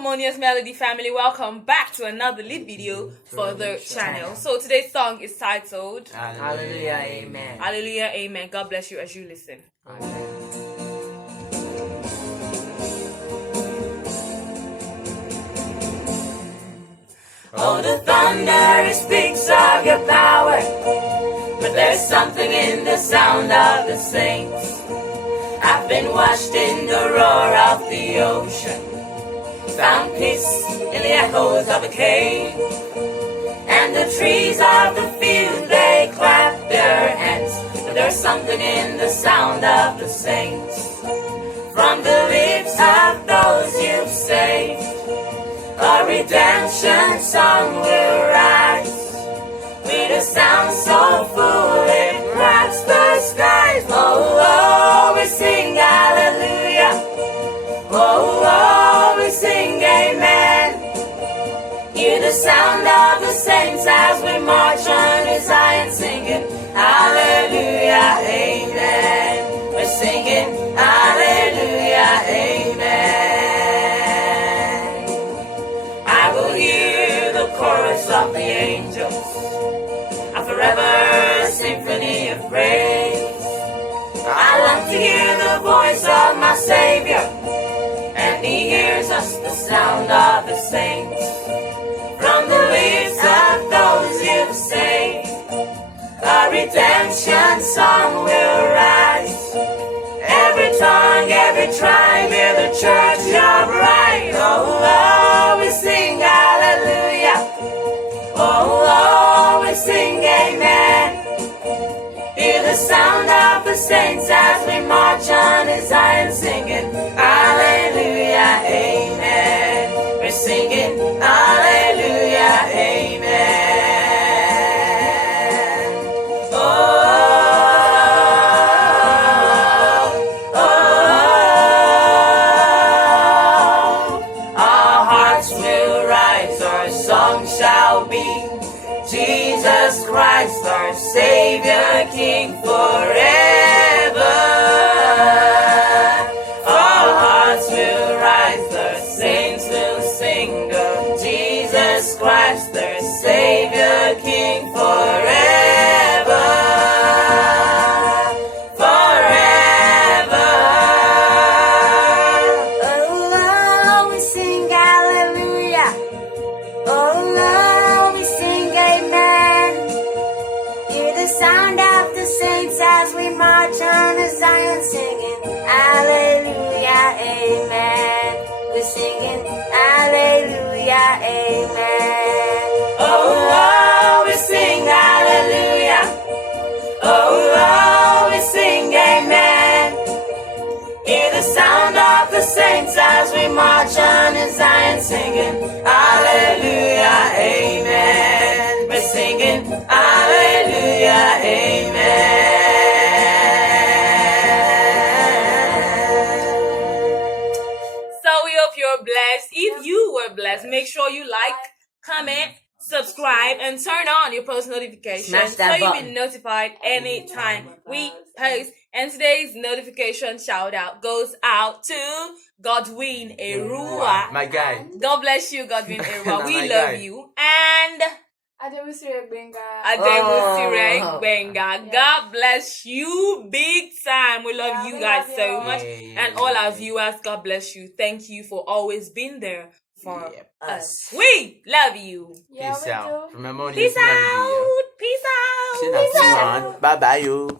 Harmonious Melody family, welcome back to another lead video for the channel. So today's song is titled Hallelujah, Amen. Hallelujah, Amen. God bless you as you listen. Amen. Oh, the thunder speaks of your power, but there's something in the sound of the saints. I've been washed in the roar of the ocean, found peace in the echoes of a cave, and the trees of the field, they clap their hands. But there's something in the sound of the saints, from the lips of those you've saved. A redemption song will rise, with a sound so full it cracks the skies. Oh, oh, we sing hallelujah. Oh, oh, we sing amen. Hear the sound of the saints as we march on Zion, singing hallelujah, amen. We're singing hallelujah, amen. I will hear the chorus of the angels, a forever symphony of praise. I long to hear the voice of my Savior, and He hears us, the sound of the saints. From the lips of those you've saved, a redemption song will rise. Every tongue, every tribe, hear the church, you're right. Oh, oh, we sing hallelujah. Oh, oh, we sing amen. Hear the sound of the saints as we march on Zion, singing hallelujah, amen. We're singing hallelujah, amen. Shall be Jesus Christ, our Savior, King forever. Our hearts will rise, the saints will sing of Jesus Christ, their Savior, King forever. Forever. Oh, we sing hallelujah. Oh Lord, we sing amen. Hear the sound of the saints as we march on Zion, singing hallelujah, amen. We're singing hallelujah, amen. Oh Lord, we sing hallelujah. Oh Lord, we sing amen. Hear the sound of the saints as we march on Zion, singing hallelujah, amen. We're singing hallelujah, amen. So we hope you're blessed. If you were blessed, make sure you like, comment, subscribe, and turn on your post notifications Smash so that you'll button. be notified anytime we post. And today's notification shout out goes out to Godwin Erua. My guy. God bless you, Godwin Erua. We My love guy. you. And Ademusire Benga. Ademusire Benga. Yeah. God bless you big time. We love you guys so much. And all our viewers, God bless you. Thank you for always being there for us. We love you. Yeah, Peace we out. do. From Harmonious Peace Melody. out. Peace out. Bye bye, you.